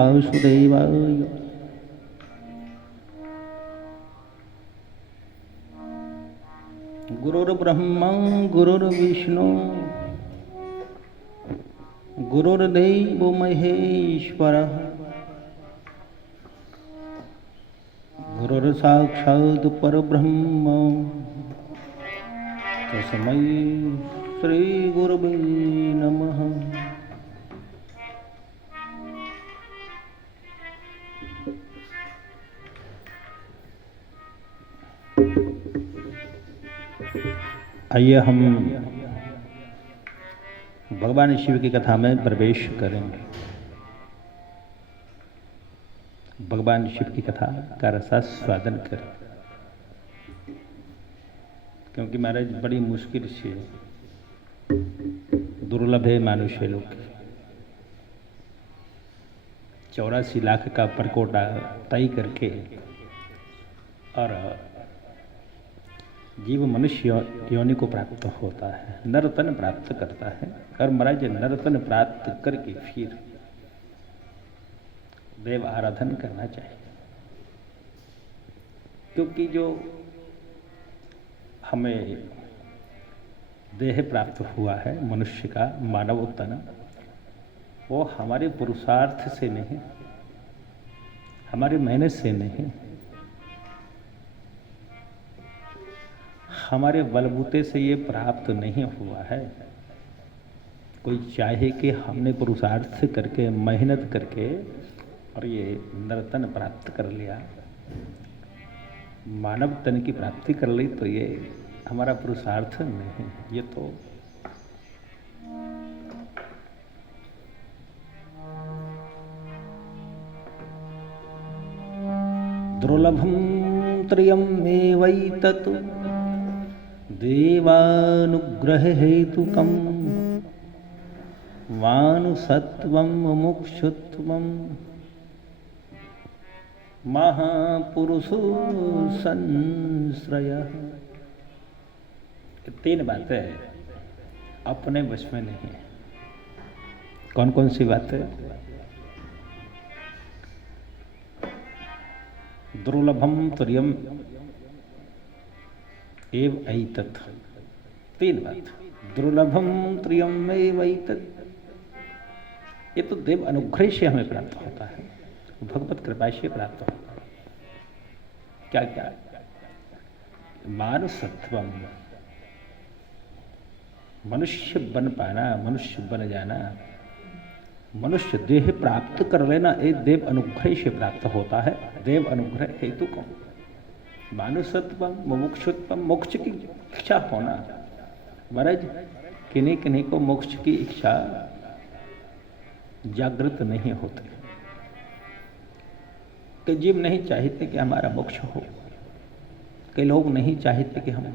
वासुदेवाय। गुरुर्ब्रह्मा गुरुर्विष्णु गुरुर्देवो महेश्वरः गुरुर्साक्षात् परब्रह्म तस्मै श्री गुरुवे नमः। आइए हम भगवान शिव की कथा में प्रवेश करेंगे। भगवान शिव की कथा का रसास्वादन करें, क्योंकि महाराज बड़ी मुश्किल से दुर्लभ है मनुष्य लोग। 84 लाख का परकोटा तय करके और जीव मनुष्य योनि को प्राप्त होता है, नरतन प्राप्त करता है। और महाराज नरतन प्राप्त करके फिर देव आराधन करना चाहिए, क्योंकि जो हमें देह प्राप्त हुआ है मनुष्य का मानव तन, वो हमारे पुरुषार्थ से नहीं, हमारे मेहनत से नहीं, हमारे बलबूते से ये प्राप्त नहीं हुआ है। कोई चाहे कि हमने पुरुषार्थ करके मेहनत करके और ये नर्तन प्राप्त कर लिया, मानव तन की प्राप्ति कर ली, तो ये हमारा पुरुषार्थ नहीं, ये तो दुर्लभम त्र्यमेवैतत् देवानुग्रह हेतुकं मानुषत्वं मुमुक्षुत्वं महापुरुषो संश्रयः। 3 बातें अपने वश में नहीं है। कौन कौन सी बातें? दुर्लभम तुर्यम एव ऐतत्, 3 बात। दुर्लभम त्रियम एव ऐतत्, ये तो देव अनुग्रह से हमें प्राप्त होता है, भगवत कृपा से प्राप्त होता है। क्या क्या? मानुषत्वम, मनुष्य बन पाना, मनुष्य बन जाना, मनुष्य देह प्राप्त कर लेना, ये देव अनुग्रह से प्राप्त होता है। देव अनुग्रह हेतु कौन? मानुषत्वम मुमुक्षुत्वम, मोक्ष की इच्छा होना। महाराज किन्हीं किन्हीं को मोक्ष की इच्छा जागृत नहीं होती, कई जीव नहीं चाहते कि हमारा मोक्ष हो, कई लोग नहीं चाहते कि हम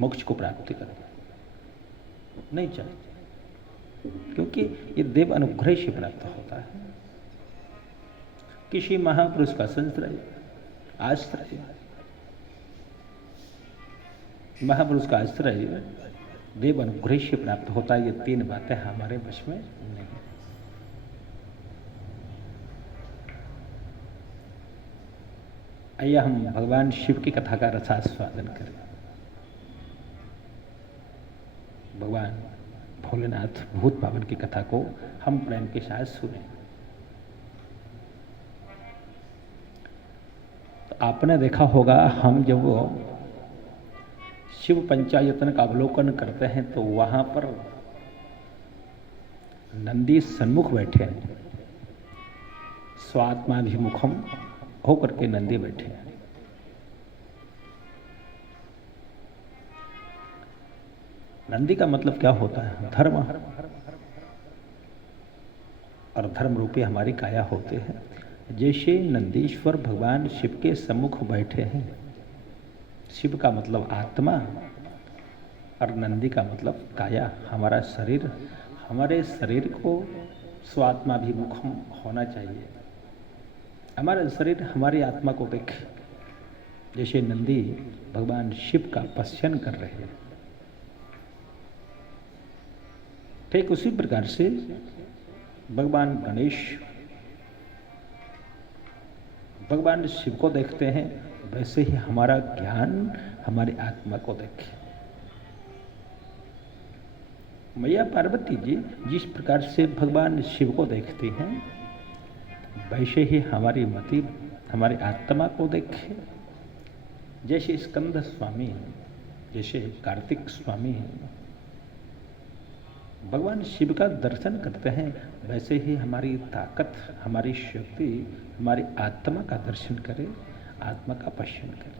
मोक्ष को प्राप्ति करें, नहीं चाहते, क्योंकि ये देव अनुग्रह से प्राप्त होता है। किसी महापुरुष का संश्रय, आश्रय, महापुरुष का आश्रय देव अनुग्रह से प्राप्त होता है। ये 3 बातें हमारे वश में नहीं। आइए हम भगवान शिव की कथा का रसास्वादन करें। भगवान भोलेनाथ भूत पावन की कथा को हम प्रेम के साथ सुने। तो आपने देखा होगा, हम जब शिव पंचायतन का अवलोकन करते हैं तो वहां पर नंदी सन्मुख बैठे हैं, स्वात्माभिमुखम होकर के नंदी बैठे हैं। नंदी का मतलब क्या होता है? धर्म, और धर्म रूपी हमारी काया होते हैं। जैसे नंदीश्वर भगवान शिव के सम्मुख बैठे हैं, शिव का मतलब आत्मा और नंदी का मतलब काया, हमारा शरीर। हमारे शरीर को स्वात्माभिमुख होना चाहिए। हमारा शरीर हमारी आत्मा को देखे, जैसे नंदी भगवान शिव का पश्चन कर रहे हैं। ठीक उसी प्रकार से भगवान गणेश भगवान शिव को देखते हैं, वैसे ही हमारा ज्ञान हमारी आत्मा को देखे। मैया पार्वती जी जिस प्रकार से भगवान शिव को देखती हैं, वैसे ही हमारी मति हमारी आत्मा को देखे। जैसे स्कंद स्वामी हैं, जैसे कार्तिक स्वामी हैं, भगवान शिव का दर्शन करते हैं, वैसे ही हमारी ताकत हमारी शक्ति हमारी आत्मा का दर्शन करे, आत्मा का पश्चन करे।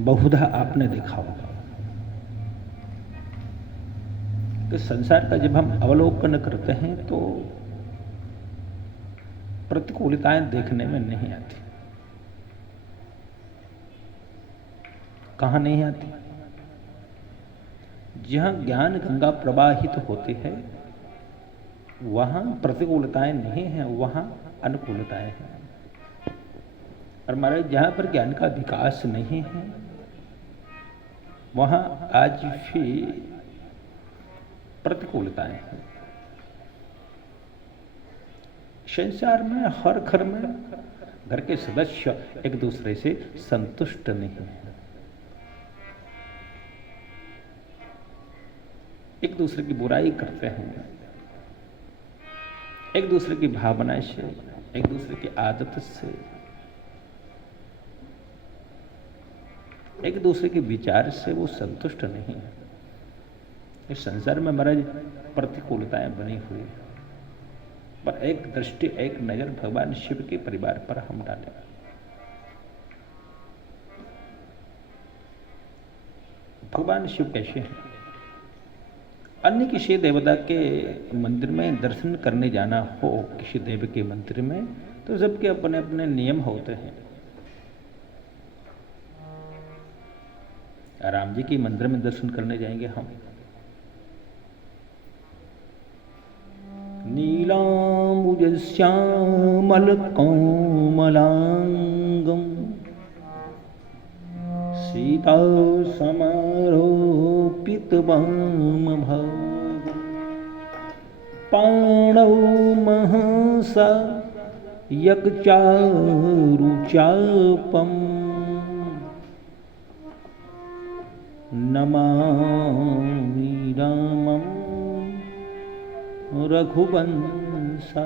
बहुधा आपने देखा होगा कि संसार का जब हम अवलोकन करते हैं तो प्रतिकूलताएं देखने में नहीं आती। कहां नहीं आती? जहां ज्ञान गंगा प्रवाहित होती है वहां प्रतिकूलताएं नहीं है, वहां अनुकूलताएं हैं। और हमारे जहां पर ज्ञान का विकास नहीं है वहां आज भी प्रतिकूलताएं हैं। संसार में हर घर में घर के सदस्य एक दूसरे से संतुष्ट नहीं है, एक दूसरे की बुराई करते हैं, एक दूसरे की भावना से, एक दूसरे की आदत से, एक दूसरे के विचार से वो संतुष्ट नहीं है। इस संसार में महाराज प्रतिकूलताएं बनी हुई है, पर एक दृष्टि एक नजर भगवान शिव के परिवार पर हम डालें। भगवान शिव कैसे हैं? अन्य किसी देवता के मंदिर में दर्शन करने जाना हो, किसी देव के मंदिर में, तो सबके अपने अपने नियम होते हैं। राम जी के मंदिर में दर्शन करने जाएंगे हम, नीलांबुज श्यामल कोमलांगम सीता समारोपित वामभाग पाणौ महसा यज्ञचारुचापम् नमामि रामं रघुवंशनाथ।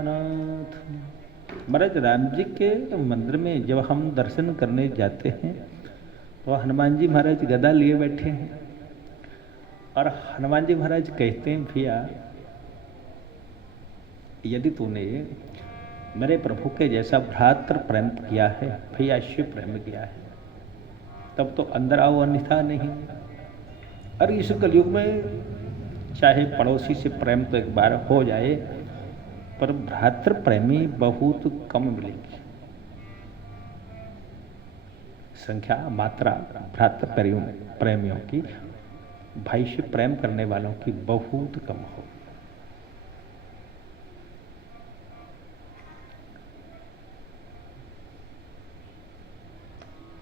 महाराज राम जी के मंदिर में जब हम दर्शन करने जाते हैं तो हनुमान जी महाराज गदा लिए बैठे हैं और हनुमान जी महाराज कहते हैं, भैया यदि तूने मेरे प्रभु के जैसा भ्रातृ प्रेम किया है, भैया शिव प्रेम किया है, तब तो अंदर आओ, अन्यथा नहीं। और इस कलयुग में चाहे पड़ोसी से प्रेम तो एक बार हो जाए, पर भ्रातृ प्रेमी बहुत कम मिलेंगे। संख्या मात्रा भ्रातृ प्रेमियों की, भाई से प्रेम करने वालों की बहुत कम हो।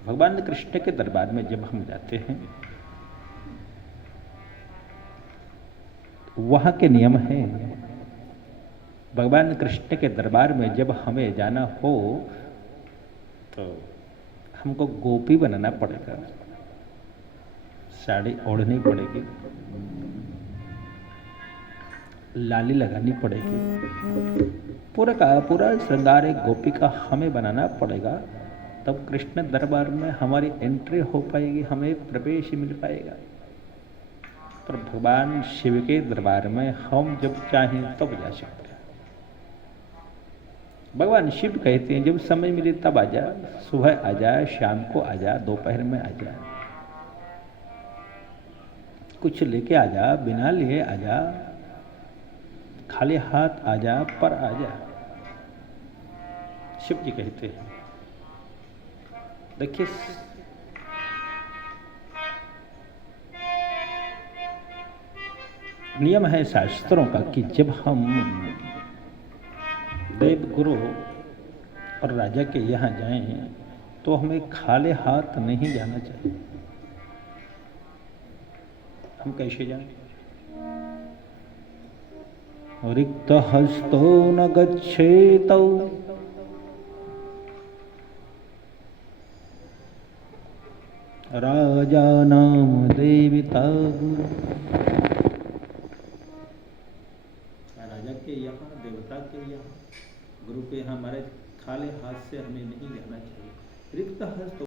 भगवान कृष्ण के दरबार में जब हम जाते हैं, वहां के नियम हैं। भगवान कृष्ण के दरबार में जब हमें जाना हो तो हमको गोपी बनना पड़ेगा, साड़ी ओढ़नी पड़ेगी, लाली लगानी पड़ेगी, पूरा का पूरा श्रृंगार एक गोपी का हमें बनाना पड़ेगा। तब कृष्ण दरबार में हमारी एंट्री हो पाएगी, हमें प्रवेश मिल पाएगा। पर भगवान शिव के दरबार में हम जब चाहें तब जा सकते हैं। भगवान शिव कहते हैं, जब समय मिले तब आ जा, सुबह आ जा, शाम को आ जा, दोपहर में आ जा, कुछ लेके आ जा, बिना लिए आ जा, खाली हाथ आ जा, पर आ जा। शिव जी कहते हैं। देखिए, नियम है शास्त्रों का कि जब हम देव गुरु और राजा के यहाँ जाएं तो हमें खाली हाथ नहीं जाना चाहिए। हम कैसे जाएं? रिक्त हस्तो न गच्छेत राजानाम देवता गुरु। राजा के यहाँ, देवता के यहाँ, गुरु के यहाँ हमारे खाली हाथ से हमें नहीं जाना चाहिए। रिक्त हस्त